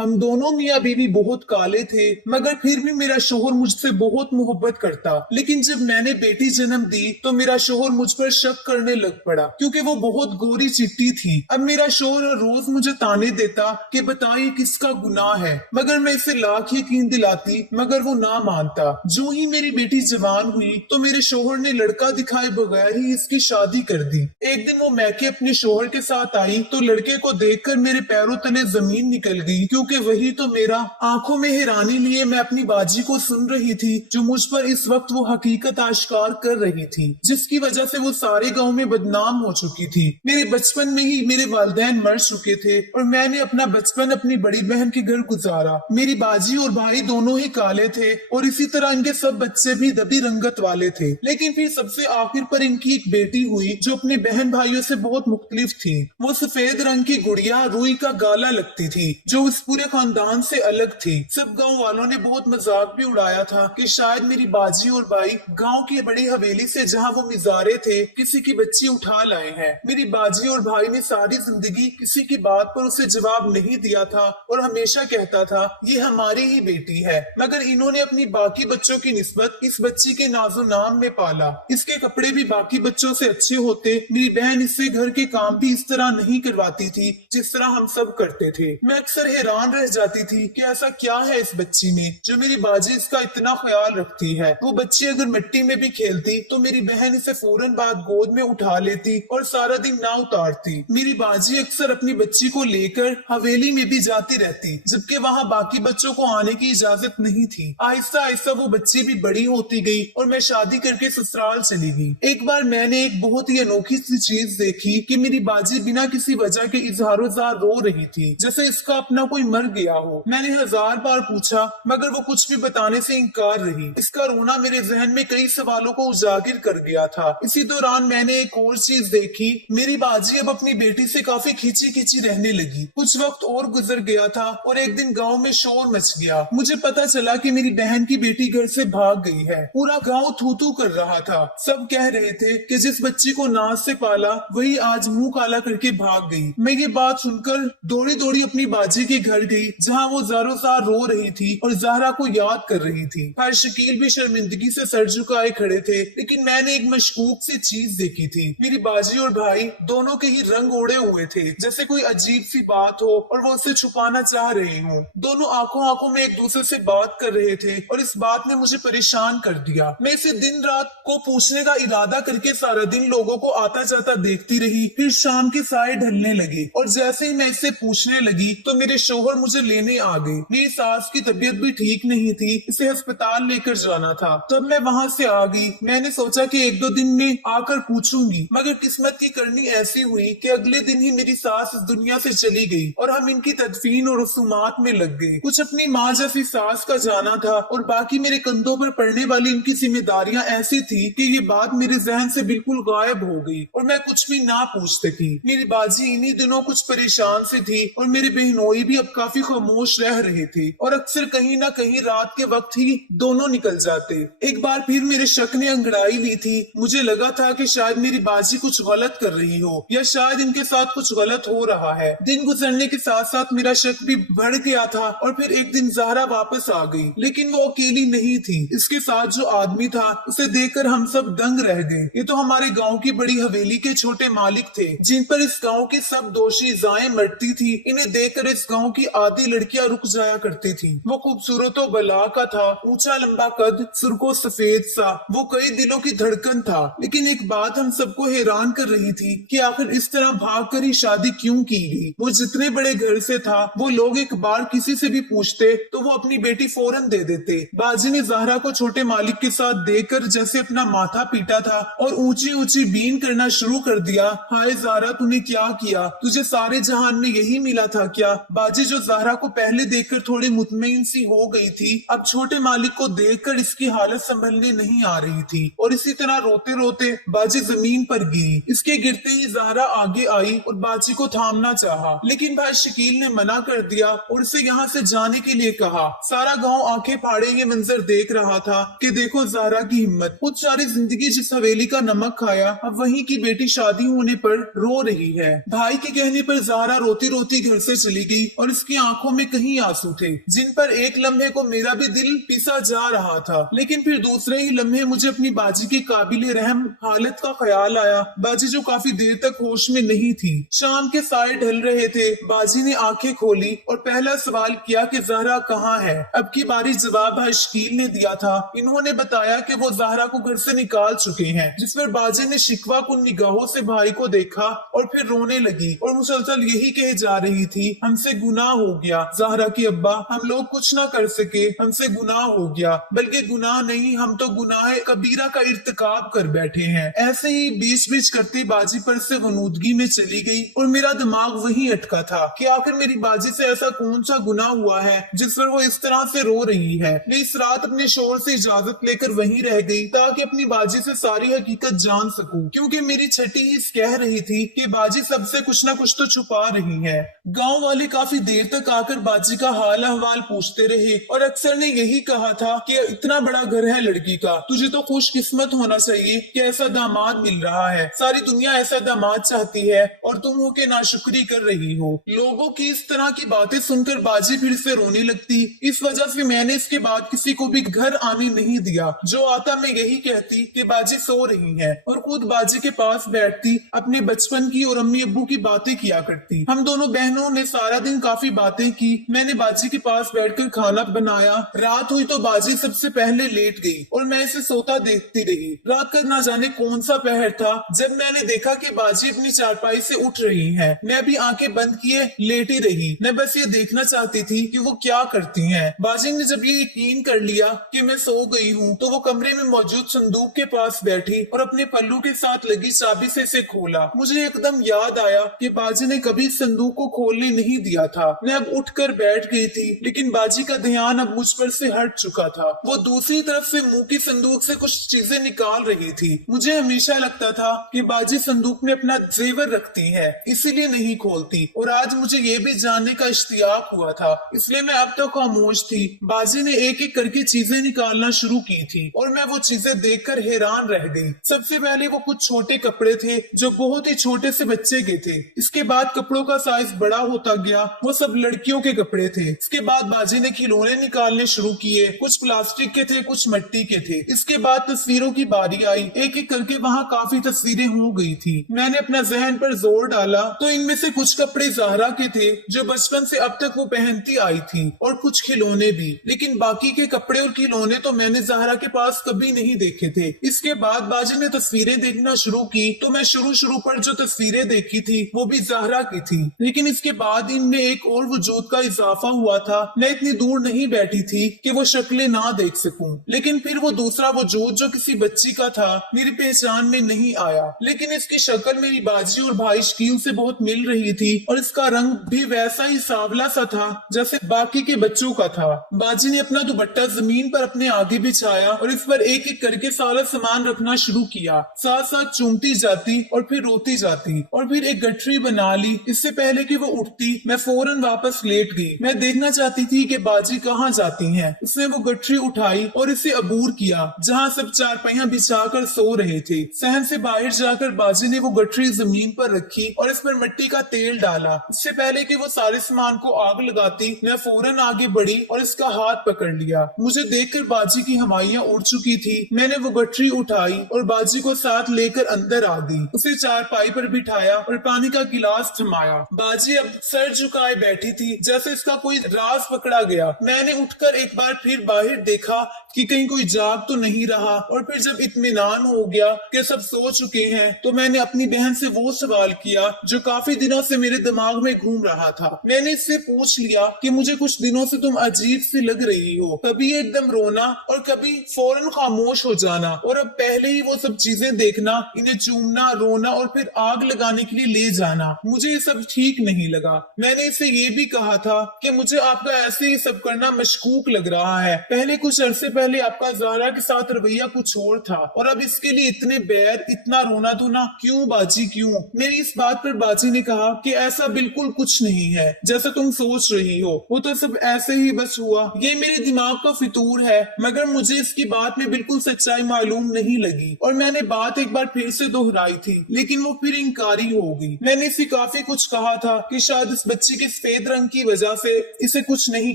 हम दोनों मियाँ बीवी बहुत काले थे, मगर फिर भी मेरा शोहर मुझसे बहुत मोहब्बत करता। लेकिन जब मैंने बेटी जन्म दी तो मेरा शोहर मुझ पर शक करने लग पड़ा, क्योंकि वो बहुत गोरी चिट्टी थी। अब मेरा शोहर रोज मुझे ताने देता कि बताइए किसका गुनाह है, मगर मैं इसे लाख यकीन दिलाती, मगर वो ना मानता। जो ही मेरी बेटी जवान हुई तो मेरे शोहर ने लड़का दिखाए बगैर ही इसकी शादी कर दी। एक दिन वो मैके अपने शोहर के साथ आई तो लड़के को देखकर मेरे पैरों तले जमीन निकल गई, क्योंकि वही तो मेरा। आंखों में हैरानी लिए मैं अपनी बाजी को सुन रही थी, जो मुझ पर इस वक्त वो हकीकत आश्कार कर रही थी, जिसकी वजह से वो सारे गांव में बदनाम हो चुकी थी। मेरे बचपन में ही मेरे वालिदैन मर चुके थे और मैंने अपना बचपन अपनी बड़ी बहन के घर गुजारा। मेरी बाजी और भाई दोनों ही काले थे और इसी तरह इनके सब बच्चे भी दबी रंगत वाले थे। लेकिन फिर सबसे आखिर पर इनकी एक बेटी हुई जो अपने बहन भाइयों से बहुत मुख्तलिफ थी। वो सफेद रंग की गुड़िया रुई का गाला लगती थी, जो इस पूरे खानदान से अलग थी। सब गांव वालों ने बहुत मजाक भी उड़ाया था कि शायद मेरी बाजी और भाई गांव की बड़ी हवेली से जहां वो मिजारे थे किसी की बच्ची उठा लाए हैं। मेरी बाजी और भाई ने सारी जिंदगी किसी की बात पर उसे जवाब नहीं दिया था और हमेशा कहता था ये हमारी ही बेटी है, मगर इन्होंने अपनी बाकी बच्चों की निस्बत इस बच्ची के नाजो नाम में पाला। इसके कपड़े भी बाकी बच्चों से अच्छे होते। मेरी बहन इससे घर के काम भी इस तरह नहीं करवाती थी जिस तरह हम सब करते थे। मैं अक्सर हैरान रह जाती थी कि ऐसा क्या है इस बच्ची में जो मेरी बाजी इसका इतना ख्याल रखती है। वो बच्ची अगर मिट्टी में भी खेलती तो मेरी बहन इसे फौरन बाद गोद में उठा लेती और सारा दिन ना उतारती। मेरी बाजी अक्सर अपनी बच्ची को लेकर हवेली में भी जाती रहती, जबकि वहाँ बाकी बच्चों को आने की इजाजत नहीं थी। आहिस्ता आहिस्ता वो बच्ची भी बड़ी होती गई और मैं शादी करके ससुराल चली गई। एक बार मैंने एक बहुत ही अनोखी सी चीज देखी कि मेरी बाजी बिना किसी वजह के इजहारोजार रो रही थी, जैसे इसका अपना कोई मर गया हो। मैंने 1000 बार पूछा, मगर वो कुछ भी बताने से इनकार रही। इसका रोना मेरे जहन में कई सवालों को उजागर कर गया था। इसी दौरान मैंने एक और चीज देखी, मेरी बाजी अब अपनी बेटी से काफी खींची खींची रहने लगी। कुछ वक्त और गुजर गया था और एक दिन गांव में शोर मच गया। मुझे पता चला कि मेरी बहन की बेटी घर से भाग गई है। पूरा गांव थू थू कर रहा था। सब कह रहे थे कि जिस बच्ची को नाज से पाला वही आज मुंह काला करके भाग गई। मैं ये बात सुनकर दौड़ी दौड़ी अपनी बाजी के घर गई, जहाँ वो ज़ारो ज़ार रो रही थी और ज़हरा को याद कर रही थी। हर शकील भी शर्मिंदगी से सर झुकाए खड़े थे, लेकिन मैंने एक मशकूक सी चीज देखी थी। मेरी बाजी और भाई दोनों के ही रंग ओढ़े हुए थे, जैसे कोई अजीब सी बात हो और वो उसे छुपाना चाह रहे हो। दोनों आंखों आंखों में एक दूसरे से बात कर रहे थे और इस बात ने मुझे परेशान कर दिया। मैं इसे दिन रात को पूछने का इरादा करके सारा दिन लोगों को आता जाता देखती रही। फिर शाम के साए ढलने लगे और जैसे ही मैं इससे पूछने लगी तो मेरे शोहर मुझे लेने आ गए। मेरी सास की तबीयत भी ठीक नहीं थी, इसे अस्पताल लेकर जाना था। तब मैं वहाँ से आ गई। मैंने सोचा कि 1-2 दिन में आकर पूछूंगी, मगर किस्मत की करनी ऐसी हुई कि अगले दिन ही मेरी सास इस दुनिया से चली गई और हम इनकी तदफीन और रसूमात में लग गए। कुछ अपनी माँ जैसी सास का जाना था और बाकी मेरे कंधों पर पड़ने वाली इनकी जिम्मेदारियां ऐसी थी कि ये बात मेरे जहन से बिल्कुल गायब हो गई और मैं कुछ भी ना पूछ सकी। मेरी बाजी इन्हीं दिनों कुछ परेशान सी थी और मेरे बहनोई भी अब काफी खामोश रह रहे थे और अक्सर कहीं ना कहीं रात के वक्त ही दोनों निकल जाते। एक बार फिर मेरे शक ने अंगड़ाई ली थी। मुझे लगा था कि शायद मेरी बाजी कुछ गलत कर रही हो या शायद इनके साथ कुछ गलत हो रहा है। दिन गुजरने के साथ साथ मेरा शक भी बढ़ गया था और फिर एक दिन ज़हरा वापस आ गई, लेकिन वो अकेली नहीं थी। इसके साथ जो आदमी था उसे देखकर हम सब दंग रह गए। ये तो हमारे गांव की बड़ी हवेली के छोटे मालिक थे, जिन पर इस गांव की सब दोषी जाएं मरती थी। इन्हें देखकर इस गांव की आधी लड़कियां रुक जाया करती थी। वो खूबसूरत और बला का था, ऊंचा लंबा कद, सुर्खो सफेद सा। वो कई दिलों की धड़कन था। लेकिन एक बात हम सबको हैरान कर रही थी कि आखिर इस तरह भागकर ही शादी क्यों की गई। वो जितने बड़े घर से था, वो लोग एक बार किसी से भी पूछते तो वो अपनी बेटी फौरन दे देते। बाजी ने ज़हरा को छोटे मालिक के साथ देखकर जैसे अपना माथा पीटा था और ऊंची ऊंची बीन करना शुरू कर दिया। हाय ज़हरा, तूने क्या किया? तुझे सारे जहान में यही मिला था क्या? बाजी जो ज़हरा को पहले देखकर थोड़ी मुतमईन सी हो गई थी, अब छोटे मालिक को देखकर इसकी हालत संभलने नहीं आ रही थी और इसी तरह रोते रोते बाजी जमीन पर गिरी। इसके गिरते ही ज़हरा आगे आई और बाजी को थामना चाहा, लेकिन भाई शकील ने मना कर दिया और उसे यहाँ से जाने के लिए कहा। सारा गांव आंखें फाड़े ये मंजर देख रहा था कि देखो ज़हरा की हिम्मत। खुद सारी जिंदगी जिस हवेली का नमक खाया, अब वहीं की बेटी शादी होने पर रो रही है। भाई के कहने पर ज़हरा रोती रोती घर से चली गई और इसके उसकी आंखों में कहीं आंसू थे, जिन पर एक लम्हे को मेरा भी दिल पिसा जा रहा था, लेकिन फिर दूसरे ही लम्हे मुझे अपनी बाजी की काबिल रहम हालत का ख्याल आया। बाजी जो काफी देर तक होश में नहीं थी। शाम के साए ढल रहे थे। बाजी ने आंखें खोली और पहला सवाल किया कि ज़हरा कहाँ है। अब की बारी जवाब हशकील ने दिया था। इन्होंने बताया कि वो ज़हरा को घर से निकाल चुके हैं, जिस पर बाजी ने शिकवा कुन निगाहों से भाई को देखा और फिर रोने लगी और मुसलसल यही कहे जा रही थी, हमसे गुनाह हो गया ज़हरा की अब्बा, हम लोग कुछ ना कर सके, हमसे गुनाह हो गया। बल्कि गुनाह नहीं, हम तो गुनाह कबीरा का इर्तिकाब कर बैठे हैं। ऐसे ही बीच बीच करती बाजी पर से गनूदगी में चली गई और मेरा दिमाग वहीं अटका था कि आखिर मेरी बाजी से ऐसा कौन सा गुनाह हुआ है जिस पर वो इस तरह से रो रही है। मैं इस रात अपने शोहर से इजाजत लेकर वहीं रह गई ताकि अपनी बाजी से सारी हकीकत जान सकूं, क्योंकि मेरी छठी हिस्स कह रही थी कि बाजी सबसे कुछ न कुछ तो छुपा रही है। गांव वाले काफी देर तक आकर बाजी का हाल अहवाल पूछते रहे और अक्सर ने यही कहा था कि इतना बड़ा घर है लड़की का, तुझे तो खुशकिस्मत होना चाहिए कि ऐसा दामाद मिल रहा है, सारी दुनिया ऐसा दामाद चाहती है और तुम हो के नाशुक्री कर रही हो। लोगों की इस तरह की बातें सुनकर बाजी फिर से रोने लगती। इस वजह से मैंने इसके बाद किसी को भी घर आने नहीं दिया। जो आता मैं यही कहती कि बाजी सो रही है और खुद बाजी के पास बैठती, अपने बचपन की और अम्मी अब्बू की बातें किया करती। हम दोनों बहनों ने सारा दिन काफी बातें की। मैंने बाजी के पास बैठकर खाना बनाया। रात हुई तो बाजी सबसे पहले लेट गई और मैं इसे सोता देखती रही। रात का ना जाने कौन सा पहर था जब मैंने देखा कि बाजी अपनी चारपाई से उठ रही है। मैं भी आंखें बंद किए लेटी रही। मैं बस ये देखना चाहती थी कि वो क्या करती हैं। बाजी ने जब ये यकीन कर लिया कि मैं सो गई हूँ तो वो कमरे में मौजूद संदूक के पास बैठी और अपने पल्लू के साथ लगी चाबी से इसे खोला। मुझे एकदम याद आया कि बाजी ने कभी संदूक को खोलने नहीं दिया था। मैं अब उठकर बैठ गई थी, लेकिन बाजी का ध्यान अब मुझ पर से हट चुका था। वो दूसरी तरफ से मुंह की संदूक से कुछ चीजें निकाल रही थी। मुझे हमेशा लगता था कि बाजी संदूक में अपना जेवर रखती है, इसीलिए नहीं खोलती, और आज मुझे ये भी जानने का इश्तियाक हुआ था, इसलिए मैं अब तक खामोश थी। बाजी ने एक एक करके चीजें निकालना शुरू की थी और मैं वो चीजें देखकर हैरान रह गई। सबसे पहले वो कुछ छोटे कपड़े थे जो बहुत ही छोटे से बच्चे के थे। इसके बाद कपड़ों का साइज बड़ा होता गया, वो सब लड़कियों के कपड़े थे। इसके बाद बाजी ने खिलौने निकालने शुरू किए, कुछ प्लास्टिक के थे, कुछ मिट्टी के थे। इसके बाद तस्वीरों की बारी आई। एक एक करके वहाँ काफी तस्वीरें हो गई थी। मैंने अपना जहन पर जोर डाला तो इनमें से कुछ कपड़े ज़हरा के थे जो बचपन से अब तक वो पहनती आई थी, और कुछ खिलौने भी, लेकिन बाकी के कपड़े और खिलौने तो मैंने ज़हरा के पास कभी नहीं देखे थे। इसके बाद बाजी ने तस्वीरें देखना शुरू की तो मैं शुरू पर जो तस्वीरें देखी थी वो भी ज़हरा की थी, लेकिन इसके बाद इनमें एक और वजूद का इजाफा हुआ था। मैं इतनी दूर नहीं बैठी थी कि वो शक्लें ना देख सकूं, लेकिन फिर वो दूसरा वजूद जो किसी बच्ची का था मेरी पहचान में नहीं आया, लेकिन इसकी शक्ल मेरी बाजी और भाई शकील से बहुत मिल रही थी और इसका रंग भी वैसा ही सांवला सा था जैसे बाकी के बच्चों का था। बाजी ने अपना दुपट्टा जमीन पर अपने आगे बिछाया और इस पर एक एक करके सारा सामान रखना शुरू किया, साथ साथ चूमती जाती और फिर रोती जाती, और फिर एक गठरी बना ली। इससे पहले कि वो उठती मैं फौरन वापस लेट गई। मैं देखना चाहती थी कि बाजी कहाँ जाती हैं। उसने वो गठरी उठाई और इसे अबूर किया जहाँ सब चारपाइयां बिछाकर सो रहे थे। सहन से बाहर जाकर बाजी ने वो गठरी जमीन पर रखी और इस पर मिट्टी का तेल डाला। इससे पहले कि वो सारे सामान को आग लगाती मैं फौरन आगे बढ़ी और इसका हाथ पकड़ लिया। मुझे देखकर बाजी की हमाइयां उड़ चुकी थी। मैंने वो गठरी उठाई और बाजी को साथ लेकर अंदर आ गई। उसे चारपाई पर बिठाया और पानी का गिलास थमाया। बाजी अब सर झुकाए बैठी थी जैसे इसका कोई राज पकड़ा गया। मैंने उठकर एक बार फिर बाहर देखा कि कहीं कोई जाग तो नहीं रहा, और फिर जब इत्मीनान हो गया कि सब सो चुके हैं तो मैंने अपनी बहन से वो सवाल किया जो काफी दिनों से मेरे दिमाग में घूम रहा था। मैंने इससे पूछ लिया कि मुझे कुछ दिनों से तुम अजीब सी लग रही हो, कभी एकदम रोना और कभी फौरन खामोश हो जाना, और अब पहले ही वो सब चीजें देखना, इन्हें चूमना, रोना और फिर आग लगाने के लिए ले जाना। मुझे ये सब ठीक नहीं लगा। मैंने इसे ये भी कहा था कि मुझे आपका ऐसे ही सब करना मशकूक लग रहा है। पहले कुछ अरसे पहले आपका ज़हरा के साथ रवैया कुछ और था, और अब इसके लिए इतने बैर, इतना रोना धोना क्यों बाजी, क्यों? मेरी इस बात पर बाजी ने कहा कि ऐसा बिल्कुल कुछ नहीं है जैसा तुम सोच रही हो, वो तो सब ऐसे ही बस हुआ। ये मेरे दिमाग का फितूर है, मगर मुझे इसकी बात में बिल्कुल सच्चाई मालूम नहीं लगी, और मैंने बात एक बार फिर से दोहराई थी, लेकिन वो फिर इनकारी हो गई। मैंने इसे काफी कुछ कहा था कि शायद इस बच्ची के सफेद रंग की वजह से इसे कुछ नहीं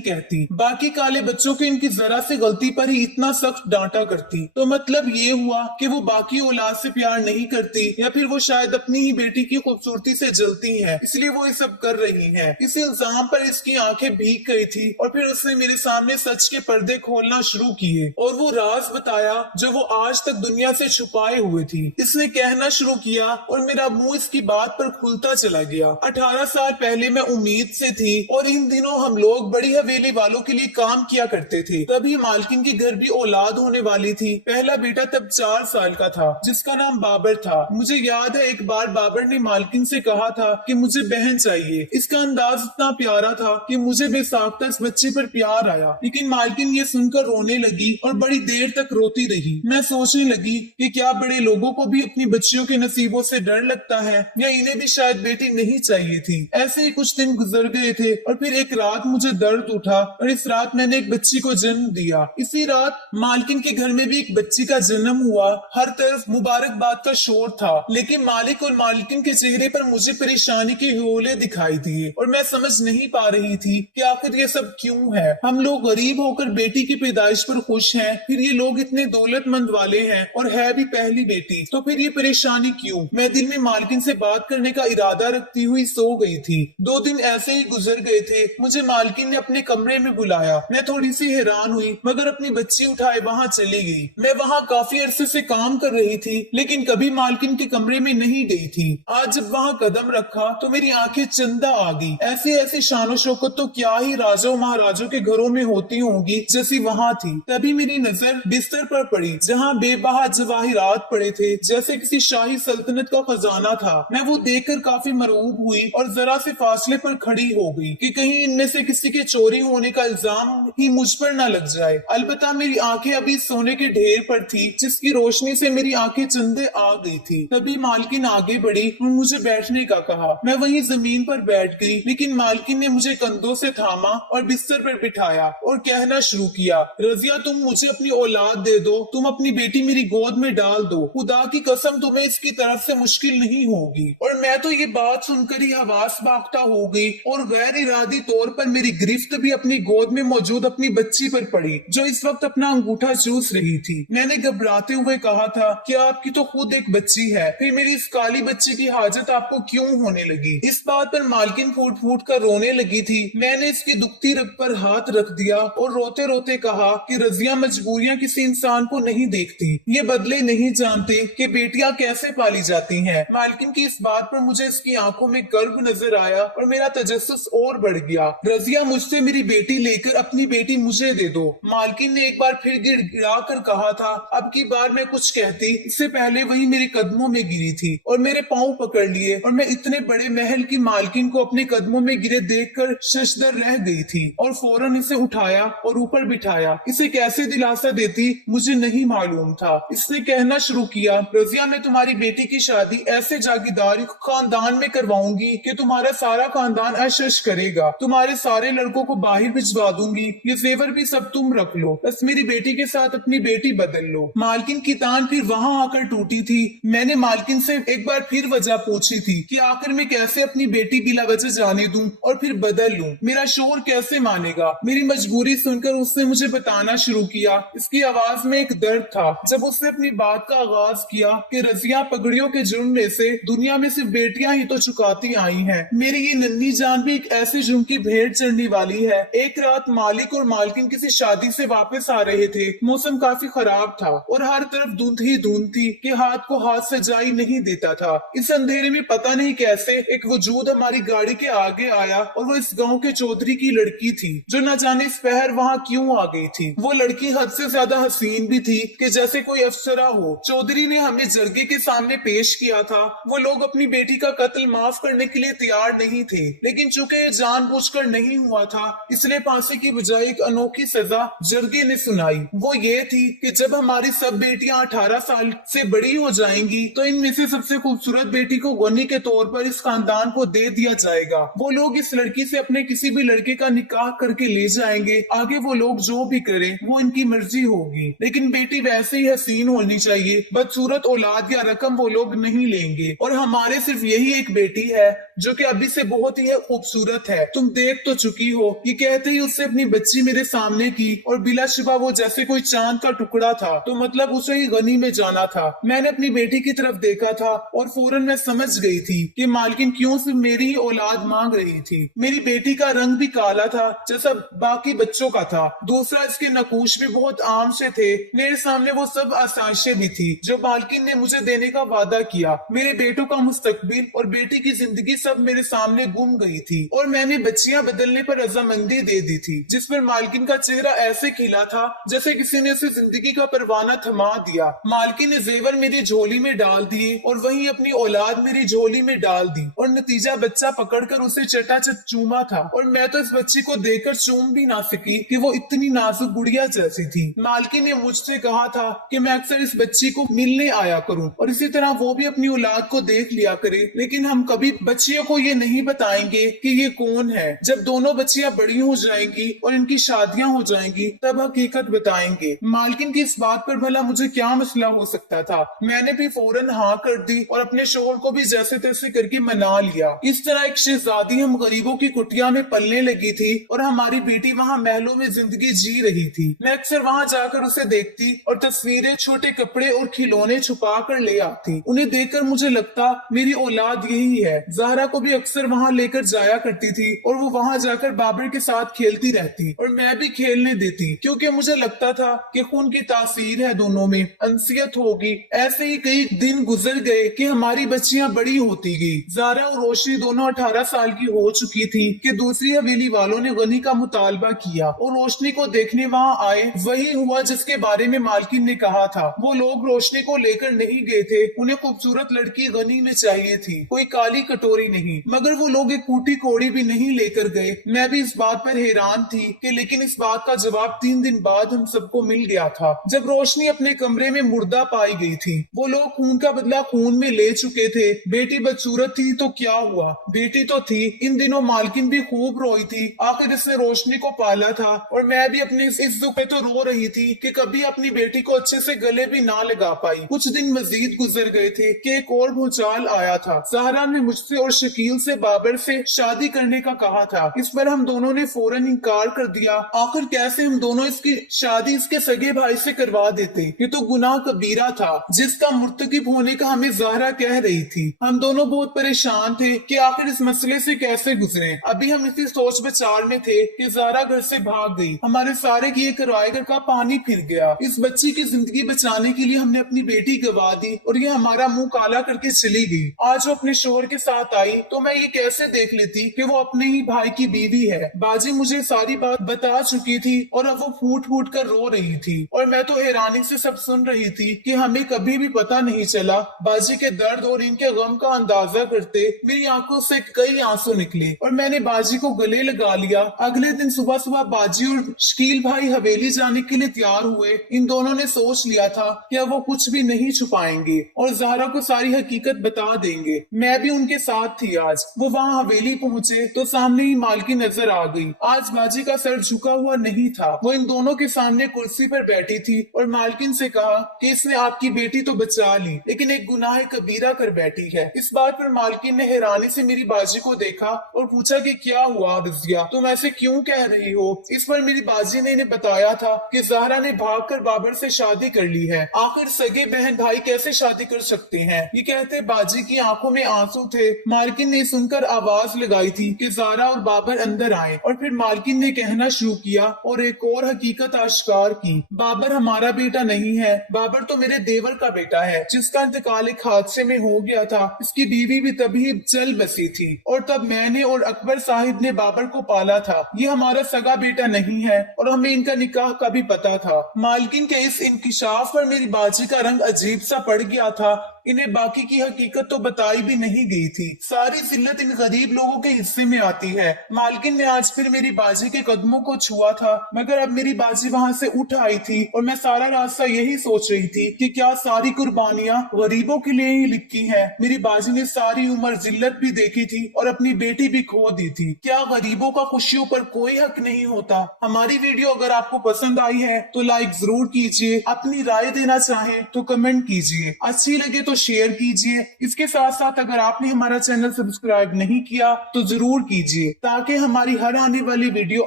कहती। बाकी काले बच्चों को इनकी जरा सी गलती पर ही इतना सख्त डांटा करती। तो मतलब ये हुआ कि वो बाकी औलाद से प्यार नहीं करती, या फिर वो शायद अपनी ही बेटी की खूबसूरती से जलती हैं, इसलिए वो ये सब कर रही हैं। इस इल्जाम पर इसकी आंखें भीग गई थी और फिर उसने मेरे सामने सच के पर्दे खोलना शुरू किए और वो राज बताया जो वो आज तक दुनिया से छुपाए हुए थी। इसने कहना शुरू किया और मेरा मुंह इसकी बात पर खुलता चला गया। 18 साल पहले मैं उम्मीद से थी और इन दिनों हम लोग बड़ी हवेली वालों के लिए काम किया करते थे। तभी मालकिन के घर भी औलाद होने वाली थी। पहला बेटा तब 4 साल का था जिसका नाम बाबर था। मुझे याद है एक बार बाबर ने मालकिन से कहा था कि मुझे बहन चाहिए। इसका अंदाज इतना प्यारा था कि मुझे बेसाख्ता इस बच्चे पर प्यार आया, लेकिन मालकिन ये सुनकर रोने लगी और बड़ी देर तक रोती रही। मैं सोचने लगी कि क्या बड़े लोगों को भी अपनी बच्चियों के नसीबों से डर लगता है, या इन्हें भी शायद बेटी नहीं चाहिए थी। ऐसे ही कुछ दिन गुजर गए थे और फिर एक रात मुझे दर्द उठा और इस रात मैंने एक बच्ची को जन्म दिया। इसी रात मालकिन के घर में भी एक बच्ची का जन्म हुआ। हर तरफ मुबारकबाद का शोर था, लेकिन मालिक और मालकिन के चेहरे पर मुझे परेशानी के ह्योले दिखाई दिए और मैं समझ नहीं पा रही थी कि आखिर ये सब क्यों है। हम लोग गरीब होकर बेटी की पैदाइश पर खुश हैं, फिर ये लोग इतने दौलतमंद वाले हैं और है भी पहली बेटी, तो फिर ये परेशानी क्यों? मैं दिल में मालकिन से बात करने का इरादा रखती हुई सो गई थी। 2 दिन ऐसे ही गुजर गए थे। मुझे मालकिन ने अपने कमरे में बुलाया। मैं थोड़ी सी हैरान हुई मगर अपनी बच्ची उठाए वहाँ चली गई। मैं वहाँ काफी अरसे से काम कर रही थी, लेकिन कभी मालकिन के कमरे में नहीं गई थी। आज जब वहाँ कदम रखा तो मेरी आंखें चंदा आ गई। ऐसी ऐसी शानो शौकत तो क्या ही राजाओं महाराजों के घरों में होती होंगी जैसी वहाँ थी। तभी मेरी नजर बिस्तर पर पड़ी जहाँ बेबहा जवाहिरात पड़े थे, जैसे किसी शाही सल्तनत का खजाना था। मैं वो देखकर काफी मरऊब हुई और जरा से फासले पर खड़ी हो गई कि कहीं इनमें से किसी के चोरी होने का इल्जाम ही मुझ पर न लग जाए। अलबत्ता मेरी आंखें अभी सोने के ढेर पर थी, जिसकी रोशनी से मेरी आंखें चंदे आ गई थी। तभी मालकिन आगे बढ़ी और मुझे बैठने का कहा। मैं वहीं जमीन पर बैठ गई, लेकिन मालकिन ने मुझे कंधों से थामा और बिस्तर पर बिठाया और कहना शुरू किया, रजिया तुम मुझे अपनी औलाद दे दो, तुम अपनी बेटी मेरी गोद में डाल दो, खुदा की कसम तुम्हें इसकी तरफ से मुश्किल नहीं होगी। और मैं तो ये बात सुनकर ही हवास बाख्ता हो गई और गैर इरादी तौर पर मेरी गिरफ्त भी अपनी गोद में मौजूद अपनी बच्ची पर पड़ी, जो इस वक्त अपना अंगूठा चूस रही थी। मैंने घबराते हुए कहा था कि आपकी तो खुद एक बच्ची है, फिर मेरी इस काली बच्ची की हाजत आपको क्यों होने लगी? इस बात पर मालकिन फूट फूट कर रोने लगी थी। मैंने इसकी दुखती रग पर हाथ रख दिया और रोते रोते कहा कि रजिया मजबूरियां किसी इंसान को नहीं देखती, ये बदले नहीं जानते कि बेटियां कैसे पाली जाती हैं। मालकिन की इस बात पर मुझे इसकी आंखों में गर्व नजर आया और मेरा तजस्सुस और बढ़ गया। रजिया मुझसे मेरी बेटी लेकर अपनी बेटी मुझे दे दो। मालकिन ने एक बार फिर गिड़गिड़ा कर कहा था। अब की बार मैं कुछ कहती इससे पहले वही मेरे कदमों में गिरी थी और मेरे पांव पकड़ लिए और मैं इतने बड़े महल की मालकिन को अपने कदमों में गिरे देखकर शशदर रह गई थी और फौरन इसे उठाया और ऊपर बिठाया। इसे कैसे दिलासा देती मुझे नहीं मालूम था। इसने कहना शुरू किया, रजिया मैं तुम्हारी बेटी की शादी ऐसे जागीरदार खानदान में करवाऊंगी कि तुम्हारा सारा खानदान ऐश करेगा। तुम्हारे सारे लड़कों को बाहर भिजवा दूंगी, ये जेवर भी सब तुम रख लो, बस मेरी बेटी के साथ अपनी बेटी बदल लो। मालकिन की तान फिर वहाँ आकर टूटी थी। मैंने मालकिन से एक बार फिर वजह पूछी थी कि आखिर मैं कैसे अपनी बेटी बिला वजह जाने दूं और फिर बदल लूं, मेरा शोहर कैसे मानेगा? मेरी मजबूरी सुनकर उसने मुझे बताना शुरू किया। इसकी आवाज में एक दर्द था जब उसने अपनी बात का आगाज किया कि रजिया पगड़ियों के जुर्म में से दुनिया में सिर्फ बेटियां ही तो चुकाती आई हैं। मेरी ये नन्ही जान भी एक ऐसे जुर्म की भेंट चढ़ने वाली है। एक रात मालिक और मालकिन किसी शादी से वापस आ रहे थे। मौसम काफी खराब था और हर तरफ धुंध ही धुंध थी कि हाथ को हाथ सजाई नहीं देता था। इस अंधेरे में पता नहीं कैसे एक वजूद हमारी गाड़ी के आगे आया और वो इस गांव के चौधरी की लड़की थी जो न जाने इस पहर वहाँ क्यों आ गई थी। वो लड़की हद से ज्यादा हसीन भी थी कि जैसे कोई अफसरा हो। चौधरी ने हमें जरगे के सामने पेश किया था। वो लोग अपनी बेटी का कत्ल माफ करने के लिए तैयार नहीं थे, लेकिन चूंकि ये जानबूझकर नहीं हुआ था इसलिए फांसी की बजाय एक अनोखी सजा जरगे ने सुनाई। वो ये थी कि जब हमारी सब बेटियां 18 साल से बड़ी हो जाएंगी तो इनमें से सबसे खूबसूरत बेटी को गनी के तौर पर इस खानदान को दे दिया जाएगा। वो लोग इस लड़की से अपने किसी भी लड़के का निकाह करके ले जाएंगे। आगे वो लोग जो भी करें वो इनकी मर्जी होगी, लेकिन बेटी वैसे ही हसीन होनी चाहिए। बदसूरत औलाद या रकम वो लोग नहीं लेंगे और हमारे सिर्फ यही एक बेटी है जो कि अभी से बहुत ही खूबसूरत खूबसूरत है, तुम देख तो चुकी हो। ये कहते ही उससे अपनी बच्ची मेरे सामने की और बिलाशुबा वो जैसे कोई चांद का टुकड़ा था, तो मतलब उसे ही गनी में जाना था। मैंने अपनी बेटी की तरफ देखा था और फौरन मैं समझ गई थी कि मालकिन क्यों सिर्फ मेरी ही औलाद मांग रही थी। मेरी बेटी का रंग भी काला था जैसा बाकी बच्चों का था। दूसरा, इसके नकूश भी बहुत आम से थे। मेरे सामने वो सब आसाइशें भी थी जो मालकिन ने मुझे देने का वादा किया। मेरे बेटों का मुस्तकबिल और बेटी की जिंदगी सब मेरे सामने गुम गई थी और मैंने बच्चियां बदलने पर रजामंदी दे दी थी, जिस पर मालकिन का चेहरा ऐसे खिला था जैसे किसी ने उसे जिंदगी का परवाना थमा दिया। मालकिन ने जेवर मेरी झोली में डाल दिए और वहीं अपनी औलाद मेरी झोली में डाल दी और नतीजा बच्चा पकड़कर उसे चटाचट चूमा था। और मैं तो इस बच्ची को देखकर चूम भी ना सकी कि वो इतनी नाजुक गुड़िया जैसी थी। मालकिन ने मुझसे कहा था कि मैं अक्सर इस बच्ची को मिलने आया करूं और इसी तरह वो भी अपनी औलाद को देख लिया करे, लेकिन हम कभी बच्चियों को ये नहीं बताएंगे कि ये कौन है। जब दोनों बच्चियां बड़ी हो जाएंगी और इनकी शादियां हो जाएंगी तब हकीकत बताएंगे। मालकिन की इस बात पर भला मुझे क्या मसला हो सकता था। मैंने भी फौरन हाँ कर दी और अपने शोहर को भी जैसे तैसे करके मना लिया। इस तरह एक शहजादी हम गरीबों की कुटिया में पलने लगी थी और हमारी बेटी वहाँ महलों में जिंदगी जी रही थी। मैं अक्सर वहाँ जाकर उसे देखती और तस्वीरें, छोटे कपड़े और खिलौने छुपा कर ले आती। उन्हें देखकर मुझे लगता मेरी औलाद यही है। ज़हरा को भी अक्सर वहाँ लेकर जाया करती थी और वो वहाँ जाकर बाबर के साथ खेलती रहती और मैं भी खेलने देती, क्योंकि मुझे लगता था कि खून की तासीर है, दोनों में अंसियत होगी। ऐसे ही कई दिन गुजर गए कि हमारी बच्चियां बड़ी होती गई। ज़हरा और रोशनी दोनों 18 साल की हो चुकी थी कि दूसरी हवेली वालों ने गनी का मुतालबा किया और रोशनी को देखने वहाँ आए। वही हुआ जिसके बारे में मालकिन ने कहा था। वो लोग रोशनी को लेकर नहीं गए थे, उन्हें खूबसूरत लड़की गनी में चाहिए थी, कोई काली कटोरी नहीं। मगर वो लोग एक कूटी कोड़ी भी नहीं लेकर गए। मैं भी इस बात पर हैरान थी कि लेकिन इस बात का जवाब 3 दिन बाद हम सबको मिल गया था, जब रोशनी अपने कमरे में मुर्दा पाई गई थी। वो लोग खून का बदला खून में ले चुके थे। बेटी बदसूरत थी तो क्या हुआ, बेटी तो थी। इन दिनों मालकिन भी खूब रोई थी, आखिर इसने रोशनी को पाला था। और मैं भी अपने इस दुख पे तो रो रही थी कि कभी अपनी बेटी को अच्छे से गले भी ना लगा पाई। कुछ दिन मजीद गुजर गए थे कि एक और भूचाल आया था। ज़हरा ने मुझसे और शकील से बाबर से शादी करने का कहा था। इस पर हम दोनों ने फौरन इनकार कर दिया। आखिर कैसे हम दोनों इसकी शादी इसके सगे भाई से करवा देते। ये तो गुनाह कबीरा था जिसका मुर्तकिब होने का हमें ज़हरा कह रही थी। हम दोनों बहुत परेशान थे कि आखिर इस मसले से कैसे गुजरे। अभी हम इसी सोच विचार में थे कि ज़हरा घर से भाग गई। हमारे सारे किए करवाए घर का पानी फिर गया। इस बच्ची की जिंदगी बचाने के लिए हमने अपनी बेटी गवा दी और ये हमारा मुंह काला करके चली गई। आज वो अपने शोहर के साथ आई तो मैं ये कैसे देख लेती कि वो अपने ही भाई की बीवी है। बाजी मुझे सारी बात बता चुकी थी और अब वो फूट फूट कर रो रही थी और मैं तो हैरानी से सब सुन रही थी कि हमें कभी भी पता नहीं चला। बाजी के दर्द और इनके गम का अंदाजा करते मेरी आंखों से कई आंसू निकले और मैंने बाजी को गले लगा लिया। अगले दिन सुबह सुबह बाजी और शकील भाई हवेली जाने के लिए तैयार हुए। इन दोनों ने सोच लिया था कि अब वो कुछ भी नहीं छुपाएंगे और ज़हरा को सारी हकीकत बता देंगे। मैं भी उनके साथ थी। आज वो वहाँ हवेली पहुँचे तो सामने ही मालकी नजर आ गई। आज बाजी का सर झुका हुआ नहीं था। वो इन दोनों के सामने कुर्सी पर बैठी थी और मालकिन से कहा कि इसने आपकी बेटी तो बचा ली लेकिन एक गुनाह कबीरा कर बैठी है। इस बात पर मालकिन ने हैरानी से मेरी बाजी को देखा और पूछा कि क्या हुआ रजिया, तुम ऐसे क्यों कह रही हो। इस पर मेरी बाजी ने इन्हें बताया था कि ज़हरा ने भागकर बाबर से शादी कर ली है। आखिर सगे बहन भाई कैसे शादी कर सकते हैं। ये कहते बाजी की आंखों में आंसू थे। मालकिन ने सुनकर आवाज लगाई थी कि ज़हरा और बाबर अंदर आए और फिर मालकिन ने कहना शुरू किया और एक और हकीकत आश्कार की। बाबर हमारा बेटा नहीं है, बाबर तो मेरे देवर का बेटा है जिसका इंतकाल एक हादसे में हो गया था। इसकी बीवी भी तभी चल बसी थी और तब मैंने और अकबर साहिब ने बाबर को पाला था। ये हमारा सगा बेटा नहीं है और हमें इनका निकाह का भी पता था। मालकिन के इस इंकिशाफ पर मेरी बाजी का रंग अजीब सा पड़ गया था। इन्हें बाकी की हकीकत तो बताई भी नहीं गई थी। सारी जिल्लत इन गरीब लोगों के हिस्से में आती है। मालकिन ने आज फिर मेरी बाजी के कदमों को छुआ था मगर अब मेरी बाजी वहाँ से उठ आई थी और मैं सारा रास्ता यही सोच रही थी कि क्या सारी कुर्बानियां गरीबों के लिए ही लिखी हैं। मेरी बाजी ने सारी उम्र जिल्लत भी देखी थी और अपनी बेटी भी खो दी थी। क्या गरीबों का खुशियों पर कोई हक नहीं होता। हमारी वीडियो अगर आपको पसंद आई है तो लाइक जरूर कीजिए, अपनी राय देना चाहें तो कमेंट कीजिए, अच्छी लगे तो शेयर कीजिए। इसके साथ साथ अगर आपने हमारा चैनल सब्सक्राइब नहीं किया तो जरूर कीजिए ताकि हमारी हर आने वाली वीडियो